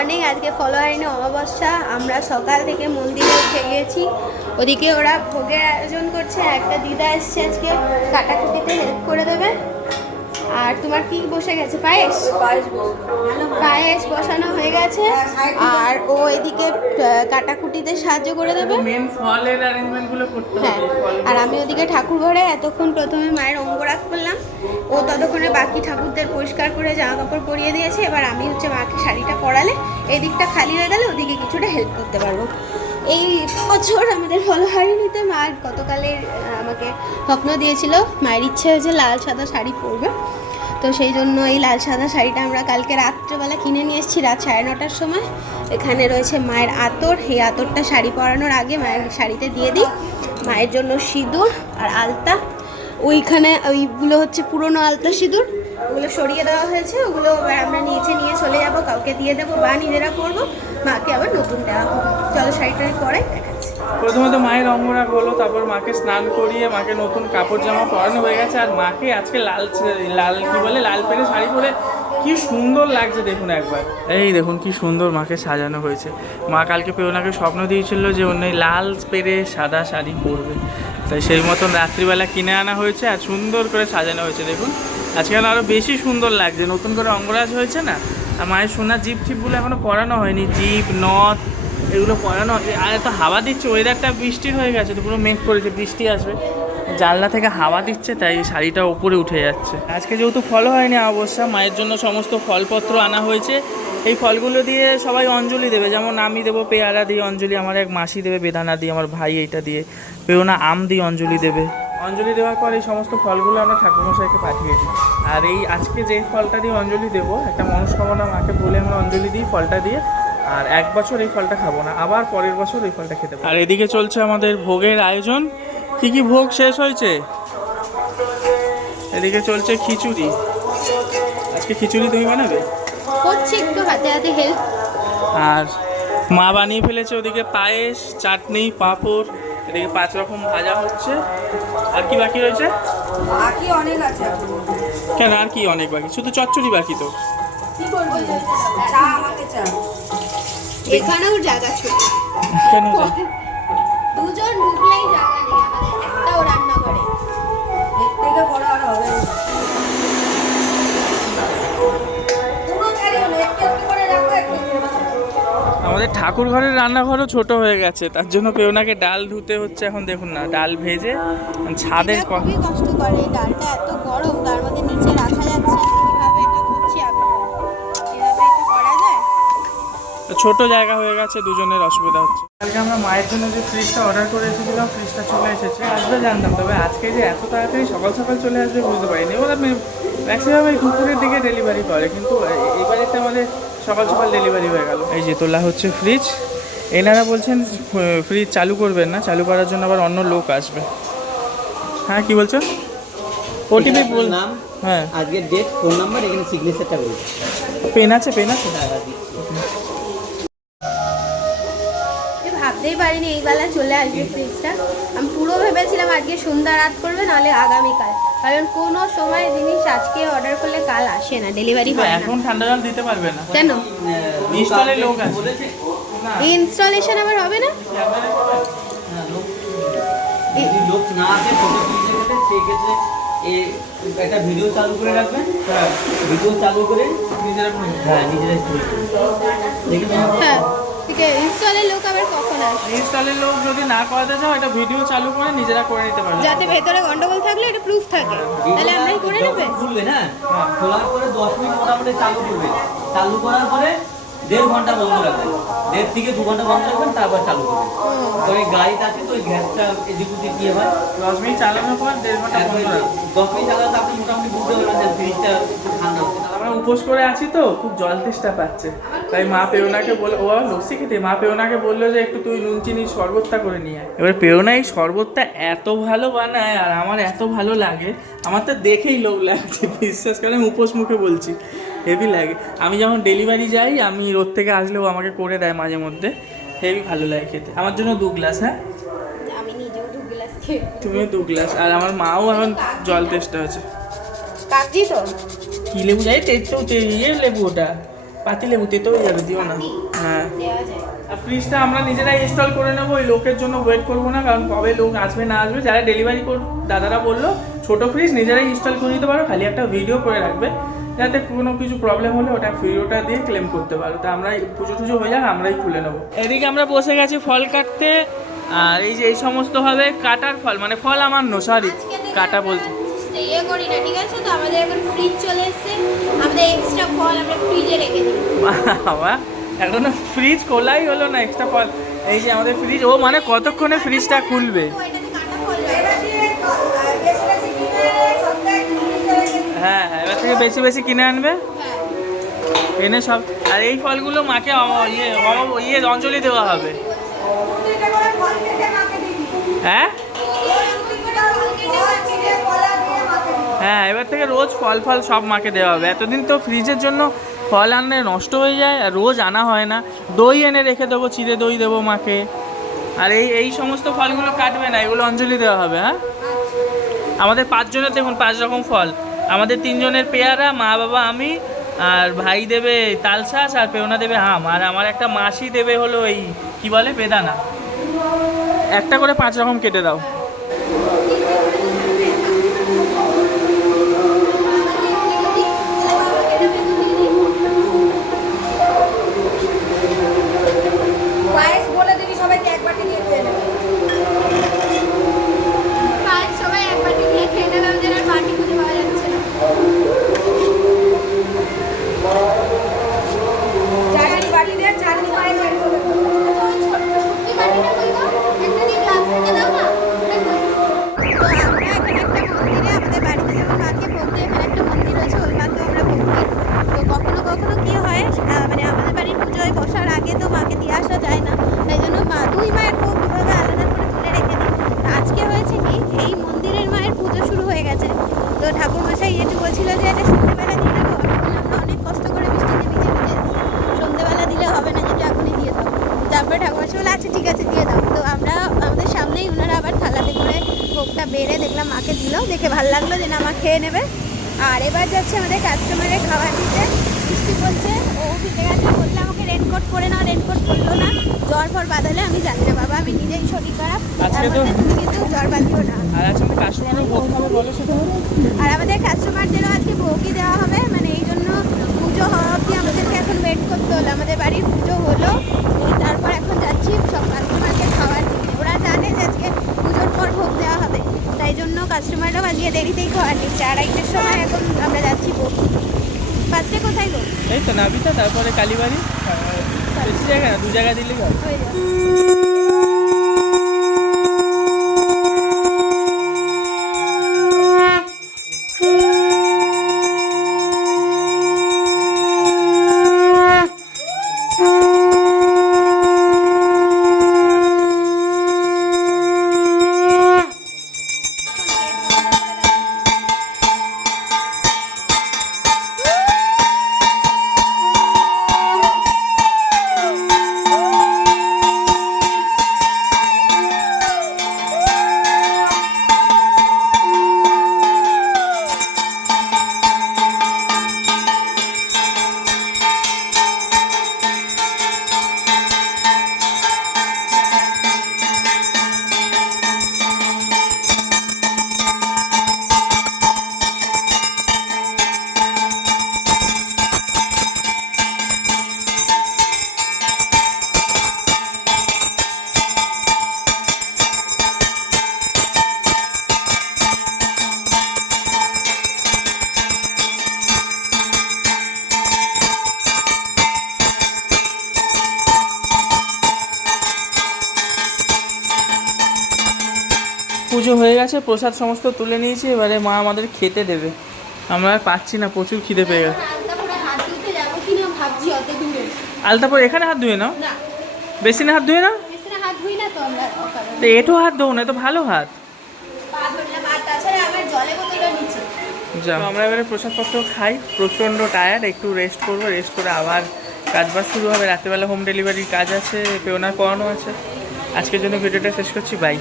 Morning আজকে ফলোয়ারিনি অমাবস্যা। আমরা সকাল থেকে মন্দিরে উঠে গিয়েছি। ওদিকে ওরা ভোগের আয়োজন করছে। একটা দিদা এসছে আজকে। কাটাকুটিতে হেল্প করে দেবে? আর তোমার কি বসে গেছে? পায়েস? পায়েস বসানো হয়ে গেছে। আর ও এদিকে কাটাকুটিতে সাহায্য করে দেবে। ফলের অ্যারেঞ্জমেন্ট করতে হ্যাঁ হবে আর আমি ওদিকে ঠাকুর ঘরে এতক্ষণ প্রথমে মায়ের অঙ্গরাগ করলাম। ও ততক্ষণে বাকি ঠাকুরদের পরিষ্কার করে জামা কাপড় পরিয়ে দিয়েছে। এবার আমি হচ্ছে মাকে শাড়িটা পরালে এদিকটা খালি হয়ে গেলে ওদিকে কিছুটা হেল্প করতে পারব। এই বছর আমাদের ফলহারিণীতে মা গতকালের আমাকে স্বপ্ন দিয়েছিল। মায়ের ইচ্ছে হয়েছে লাল সাদা শাড়ি পরবে। তো সেই জন্য এই লাল সাদা শাড়িটা আমরা কালকে রাত্রেবেলা কিনে নিয়ে এসেছি, রাত সাড়ে নটার সময়। এখানে রয়েছে মায়ের আতর। এই আতরটা শাড়ি পরানোর আগে মায়ের শাড়িতে দিয়ে দিই। মায়ের জন্য সিঁদুর আর আলতা। ওইখানে ওইগুলো হচ্ছে পুরনো আলতা সিঁদুর। ওগুলো সরিয়ে দেওয়া হয়েছে, ওগুলো আমরা নিচে নিয়ে চলে যাব কাউকে দিয়ে দেবো, বা নিজেরা পরবো মাকে আবার নতুন দেওয়া হবে। চলো শাড়িটা পরে প্রথমত মায়ের অঙ্গরাগ হলো, তারপর মাকে স্নান করিয়ে মাকে নতুন কাপড় জামা পরানো হয়ে গেছে, আর মাকে আজকে লাল লাল কি বলে, লাল পেরে শাড়ি পরে কি সুন্দর লাগছে দেখুন একবার। এই দেখুন কি সুন্দর মাকে সাজানো হয়েছে। মা কালকে পেওনাকে স্বপ্ন দিয়েছিল যে অন্য লাল পেরে সাদা শাড়ি পরবে। তাই সেই মতন রাত্রিবেলা কিনে আনা হয়েছে, আর সুন্দর করে সাজানো হয়েছে, দেখুন। আজকে আরও বেশি সুন্দর লাগছে। নতুন করে অঙ্গরাজ হয়েছে না? আর মায়ের সোনার জিপ টিপগুলো এখনও পরানো হয়নি। জিপ নথ এগুলো পরানো আর এত হাওয়া দিচ্ছে ওয়েদারটা বৃষ্টির হয়ে গেছে, তো পুরো মেঘ করেছে, বৃষ্টি আসবে। জানলা থেকে হাওয়া দিচ্ছে, তাই শাড়িটা ওপরে উঠে যাচ্ছে। আজকে যেহেতু ফল হয়নি অবশ্যই মায়ের জন্য সমস্ত ফলপত্র আনা হয়েছে। এই ফলগুলো দিয়ে সবাই অঞ্জলি দেবে। যেমন আমি দেবো, পেয়ারা দিয়ে অঞ্জলি, আমার এক মাসি দেবে, বেদানা দিয়ে, আমার ভাই এইটা দিয়ে, পেওনা আম দিয়ে অঞ্জলি দেবে। অঞ্জলি দেওয়ার পর এই সমস্ত ফলগুলো আমরা ঠাকুরমশাইকে পাঠিয়ে দিই। আর এই আজকে যে ফলটা দিয়ে অঞ্জলি দেবো একটা মনস্কামনা মাকে বলে আমরা অঞ্জলি দিই ফলটা দিয়ে। আর এক বছর এই ফলটা খাব না আবার পরের বছর এই ফলটা খেতে আর এদিকে চলছে আমাদের ভোগের আয়োজন। কি কি ভোগ শেষ হয়েছে? এদিকে চলছে খিচুড়ি। আজকে খিচুড়ি তুমি বানাবে? করছি একটু হাতে হাতে হেল্প আর মা বানিয়ে ফেলেছে ওদিকে পায়েস চাটনি পাঁপড়। এদিকে পাঁচ রকম ভাজা হচ্ছে। আর কি বাকি রয়েছে? বাকি অনেক আছে। কেন আর কি অনেক বাকি? শুধু চচ্চড়ি বাকি তো। কি করবি? চা আমাকে চা। এখানেও জায়গা ছিল। কেন দুজন ঢুকলেই জায়গা নেই। আমাদের ঠাকুর ঘরের রান্নাঘরও ছোট হয়ে গেছে তার জন্য পেওনাকে ডাল ধুতে হচ্ছে এখন দেখুন না ডাল ভেজে ছাদের খুবই কষ্ট করে এই ডালটা এত গরম তার মধ্যে নিচে রাখা যাচ্ছে কীভাবে এটা করছি এভাবে এটা করা যায়? ছোট জায়গা হয়ে গেছে দুজনের অসুবিধা হচ্ছে। কালকে আমরা মায়ের জন্য যে ফ্রিজটা অর্ডার করে এসেছিলাম ফ্রিজটা চলে এসেছে। আসবে জানতাম তবে আজকে যে এত তাড়াতাড়ি সকাল সকাল চলে আসবে বুঝতে পারিনি। ওরা ম্যাক্সিমাম এই দুপুরের দিকে ডেলিভারি করে কিন্তু এ- এবারেতে আমাদের সকাল সকাল ডেলিভারি হয়ে গেল। এই যে তোলা হচ্ছে ফ্রিজ এনারা বলছেন ফ্রিজ চালু করবেন না চালু করার জন্য আবার অন্য লোক আসবে। হ্যাঁ কি বলছো ওটিপি বল নাম হ্যাঁ। আজকের ডেট ফোন নাম্বার এখানে সিগনেচারটা বলুন পেন আছে পেন আছে? আমি ভাবতেই পারিনি এই বেলা চলে আসবে ফ্রিজটা আমি পুরো ভেবেছিলাম আজকে সন্ধ্যা রাত করবে নাহলে আগামীকাল। কারণ কোনো সময় জিনিস আজকে অর্ডার করলে কাল আসে না ডেলিভারি হয় এখন ঠান্ডা জল দিতে পারবে না। কেন? ইনস্টলের লোক আছে। না। ইনস্টলেশন আবার হবে না? হ্যাঁ, লোক না আসে ফটো তুলতে গেলে সেক্ষেত্রে একটা ভিডিও চালু করে রাখবেন। ভিডিও চালু করে নিজেরা হ্যাঁ নিজেরাই করে দেখে হ্যাঁ ইনস্টলের লোক আবার কখন আসবে? ইনস্টলের লোক যদি না করাতে চাও এটা ভিডিও চালু করে নিজেরা করে নিতে পারবে। যাতে ভেতরে গন্ডগোল থাকলে এটা প্রুফ থাকে। তাহলে আমরাই করে নেবে? খুলবেন হ্যাঁ? খোলার পরে দশ মিনিট মোটামুটি চালু করবেন চালু করার পরে দেড় ঘণ্টা বন্ধ রাখবেন দেড় থেকে দু ঘণ্টা বন্ধ রাখবেন তারপর চালু করবেন তো ওই গাড়িতে আছে তো ওই গ্যাসটা এদিক ওদিক দিয়ে হয়। দশ মিনিট চালানোর পর দেড় ঘণ্টা বন্ধ রাখবে। দশ মিনিট চালাতে আপনি মোটামুটি বুঝতে পারবেন যে ফ্রিজটা একটু ঠান্ডা হচ্ছে। আমরা উপোস করে আছি তো খুব জল তেষ্টা পাচ্ছে। তাই মা পেওনাকে বলে ও লস্যি খেতে মা পেওনাকে বলল যে একটু তুই নুন চিনি শরবতটা করে নিয়ে আয়। এবার পেওনা এই শরবতটা এত ভালো বানায় আর আমার এত ভালো লাগে আমার তো দেখেই লোভ লাগছে বিশ্বাস করে আমি উপোস মুখে বলছি হেভি লাগে। আমি যখন ডেলিভারি যাই আমি রোদ থেকে আসলেও আমাকে করে দেয় মাঝে মধ্যে হেভি ভালো লাগে খেতে। আমার জন্য দু গ্লাস হ্যাঁ? আমি নিজেও দু গ্লাস খেয়ে তুমিও দু গ্লাস আর আমার মাও এখন জল তেষ্টা হয়েছে কাগজি তো? কি লেবু যাই তেতো ইয়ে লেবু ওটা। পাতি লেবু তেতো যাবে, দিও না। হ্যাঁ। আর ফ্রিজটা আমরা নিজেরাই ইনস্টল করে নেব ওই লোকের জন্য ওয়েট করব না, কারণ কবে লোক আসবে, না আসবে, যারা ডেলিভারি কর, দাদারা বলল, ছোট ফ্রিজ নিজেরাই ইনস্টল করে নিতে পারো, খালি একটা ভিডিও করে রাখবে, যাতে কোনো কিছু প্রবলেম হলে ওটা ভিডিওটা দিয়ে ক্লেম করতে পারো। তো আমরা পুজো টুজো হয়ে যাক, আমরাই খুলে নেব। এদিকে আমরা বসে গেছি ফল কাটতে, আর এই যে এই সমস্ত হবে কাটার ফল মানে ফল আমার নো সরি কাটা বলতে ইয়ে করি না ঠিক আছে? তো আমাদের এখন ফ্রিজ চলে এসেছে। আমাদের এক্সট্রা ফল আমরা ফ্রিজে রেখে দিই। বাবা এখনও ফ্রিজ খোলাই হলো না এক্সট্রা ফল। এই যে আমাদের ফ্রিজ ও মানে কতক্ষণে ফ্রিজটা খুলবে। হ্যাঁ হ্যাঁ এবার থেকে বেশি বেশি কিনে আনবে? হ্যাঁ। এনে সব আর এই ফলগুলো মাকে ইয়ে ইয়ে অঞ্জলি দেওয়া হবে। হ্যাঁ দুইটা ফল কেটে কলা দিয়ে মাকে দিবি। হ্যাঁ এবার থেকে রোজ ফল ফল সব মাকে দেওয়া হবে। এতদিন তো ফ্রিজের জন্য ফল আনলে নষ্ট হয়ে যায়, আর রোজ আনা হয় না। দই এনে রেখে দেবো, চিড়ে দই দেবো মাকে। আর এই এই সমস্ত ফলগুলো কাটবে না, এগুলো অঞ্জলি দেওয়া হবে হ্যাঁ? আমাদের পাঁচজনের, দেখুন, পাঁচ রকম ফল। আমাদের তিনজনের পেয়ারা, মা, বাবা, আমি, আর ভাই দেবে তালশাঁস আর পেওনা দেবে আম। আর আমার একটা মাসি দেবে হলো এই, কি বলে, বেদানা। একটা করে পাঁচ রকম কেটে দাও। যেহেতু বলছিল যে এটা সন্ধ্যেবেলা দিয়ে দেবো বললাম অনেক কষ্ট করে বৃষ্টিতে ভিজে ভিজে সন্ধ্যেবেলা দিলে হবে না যেটা এখনই দিয়ে দাও। তারপরে ঠাকুরমশাই বলে আচ্ছা ঠিক আছে, দিয়ে দাও। তো আমরা আমাদের সামনেই ওনারা আবার থালাতে করে ভোগটা বেড়ে দেখলাম, মাকে দিল। দেখে ভালো লাগল যে না, মা খেয়ে নেবে। আর এবার যাচ্ছে আমাদের কাস্টমারের খাবার দিতে। বৃষ্টি বলছে ভিজে গেছে বললে আমাকে রেনকোট করে নাও রেনকোট করল না। জ্বর ফর বাঁধালে আমি জানি না বাবা আমি নিজেই শরীর খারাপ। আজকে তো- তুমি কিন্তু জ্বর বাঁধিও না। আর আজকে কাস্টমারও ভোগ খাবে বলো সেটা। আর আমাদের কাস্টমারদেরও আজকে ভোগই দেওয়া হবে মানে এই জন্য পুজো হওয়া অবধি আমাদেরকে এখন ওয়েট করতে হলো আমাদের বাড়ির পুজো হলো তারপর এখন যাচ্ছি সব কাস্টমারকে খাবার দিতে ওরা জানে যে আজকে পুজোর পর ভোগ দেওয়া হবে তাই জন্য কাস্টমাররাও আজকে দেরিতেই খাবার নিচ্ছে আড়াইটের সময় এখন আমরা যাচ্ছি ভোগ ফার্স্টে কোথায় গো এই তো নাবিতা তারপরে কালীবাড়ি আর বেশি জায়গা দু জায়গা দিলেই হয়ে পুজো হয়ে গেছে প্রসাদ সমস্ত তুলে নিয়েছি এবারে মা আমাদের খেতে দেবে। আমরা আর পাচ্ছি না প্রচুর খিদে পেয়ে গেছে। আলতাপর এখানে হাত ধুয়ে নাও। বেশি না হাত ধুয়ে নাও। তো আমরা এটো হাত ধো না তো ভালো হাত। তাছাড়া আমার এবারে প্রসাদপত্র খাই প্রচণ্ড টায়ার্ড একটু রেস্ট করব রেস্ট করে আবার কাজবাজ শুরু হবে। রাত্রেবেলা হোম ডেলিভারির কাজ আছে পেওনার পড়ানো আছে। আজকের জন্য ভিডিওটা শেষ করছি বাই